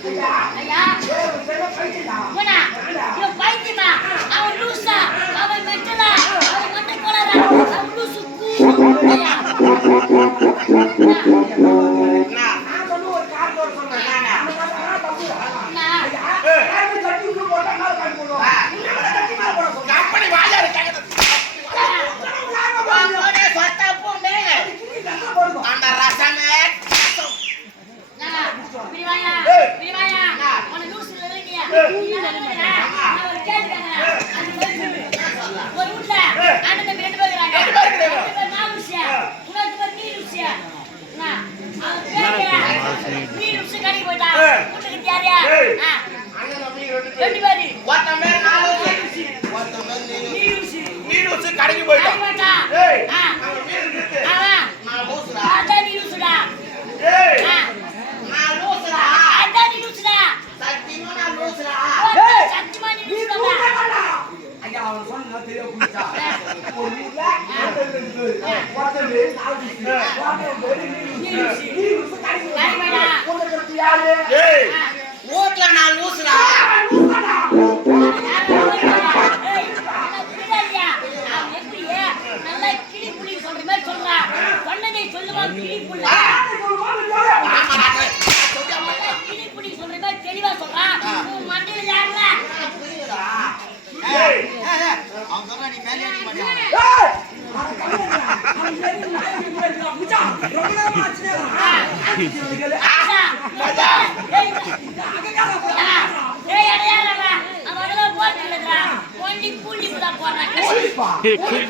ஐயா போனா இவன் பைத்தியமா அவன் லூசா அவன் மெட்டலா அவன் மண்டை கோளாரா அவன் லூசு ஐயா நான் சொல்ல ஒரு காரணம் சொல்றேன் நானே கம்பெனி வாயா இருக்காங்க அந்த ரசமே கடைக்கு போயிட்டான் அவன் சொன்னா தெரிய புடிச்சா ஒரு ஊர்ல ஓட்ல நான் லூசுடா நல்லா கிளி புலி சொல்ற மாதிரி சொல்றா சொன்னதை சொல்லுவா கிளி புலி கிளி புலி சொல்ற மாதிரி தெளிவா சொல்றா மண்டையில யாருல அவன் சொல்றா நீ மேலே ஏறி மாட்டியா போடுறேன்